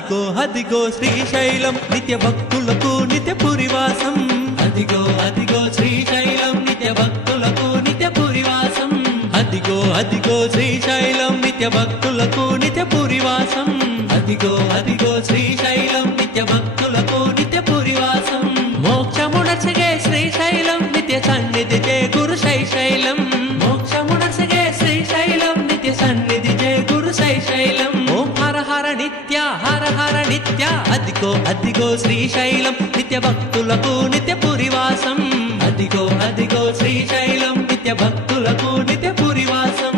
అదిగో అదిగో శ్రీశైలం నిత్య భక్తులకు నిత్య పురివాసం అదిగో అదిగో శ్రీశైలం నిత్య భక్తులకు నిత్య పురివాసం అదిగో అదిగో శ్రీశైలం నిత్య భక్తులకు నిత్య పురివాసం అదిగో అదిగో శ్రీశైలం నిత్య భక్తులకు నిత్య పురివాసం మోక్షమునసగే శ్రీశైలం నిత్య సన్నిధి జయ గురు శైశైలం మోక్షమునసగే శ్రీశైలం నిత్య సన్నిధి జయ గురు శైశైలం ఓం హర హర నిత్య అదిగో అదిగో శ్రీశైలం నిత్య భక్తులకు నిత్య పురివాసం అదిగో అదిగో శ్రీశైలం నిత్య భక్తులకు నిత్య పురివాసం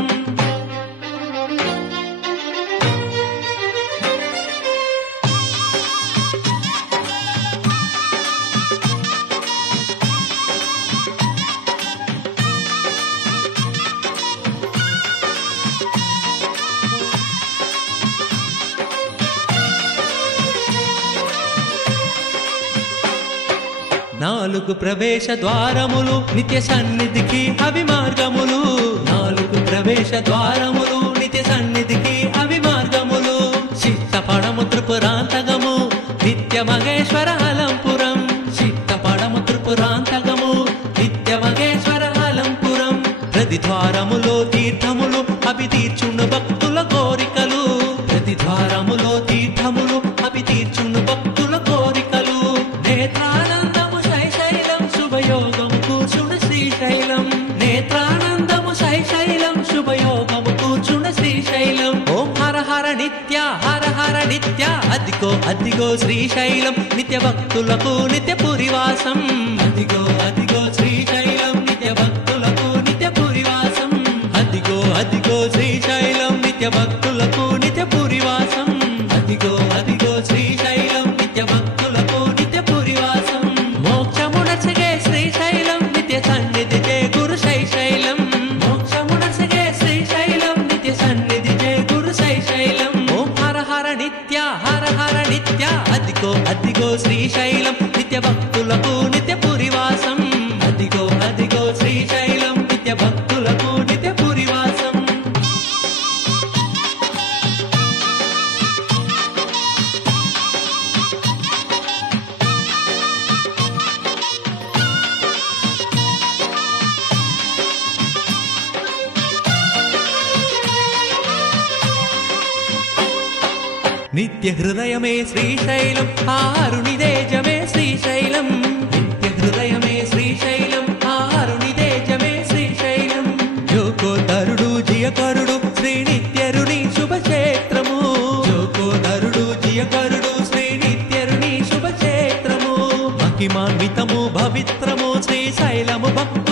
నాలుగు ప్రవేశ ద్వారములు నిత్య సన్నిధికి అవి మార్గములు నాలుగు ప్రవేశ ద్వారములు నిత్య సన్నిధికి అవి మార్గములు చిత్తపడము త్రిపురాంతకము నిత్య మహేశ్వర అలంపురం చిత్తపడము త్రిపురాంతకము నిత్య మహేశ్వర అలంపురం ప్రతి ద్వారములో తీర్థములు అవి తీర్చును భక్తుల కోరికలు ప్రతి ద్వారములో తీర్థములు అవి తీర్చును భక్తుల కోరికలు నేత్రానందము శైశైలం శుభయోగము కూర్చున్న శ్రీశైలం నేత్రానందము శైశైలం శుభయోగము కూర్చున్న శ్రీశైలం ఓం హర హర నిత్య అదిగో అదిగో శ్రీశైలం నిత్య భక్తులకు నిత్య పురివాసం అదిగో అదిగో శ్రీశైలం నిత్య భక్తులకు నిత్య పురివాసం అదిగో అదిగో శ్రీశైలం నిత్య భక్తులకు నిత్య పురివాసం అదిగో అదిగో శ్రీశైలం నిత్య భక్తులకు నిత్య పురివాసం మోక్షమునసగే శ్రీశైలం నిత్య సన్నిధి జయ గురు శైశైలం మోక్షమునసగే శ్రీశైలం నిత్య సన్నిధి జయ గురు శైశైలం ఓం హర హర నిత్య అదిగో అదిగో శ్రీశైలం నిత్య భక్తులకు నిత్య పురివాసం అదిగో అదిగో శ్రీశైలం నిత్య భక్తులకు నిత్య పురివాసం నిత్య హృదయమే శ్రీశైలం ఆరునిదేజమే శ్రీశైలం నిత్య హృదయమే శ్రీశైలం ఆరునిదేజమే శ్రీశైలం జోకోదరుడు జియకరుడు శ్రీ నిత్యరుని శుభక్షేత్రము జోకోదరుడు జియకరుడు శ్రీ నిత్యరుని శుభక్షేత్రము మహిమాన్వితము పవిత్రము శ్రీశైలము భక్తు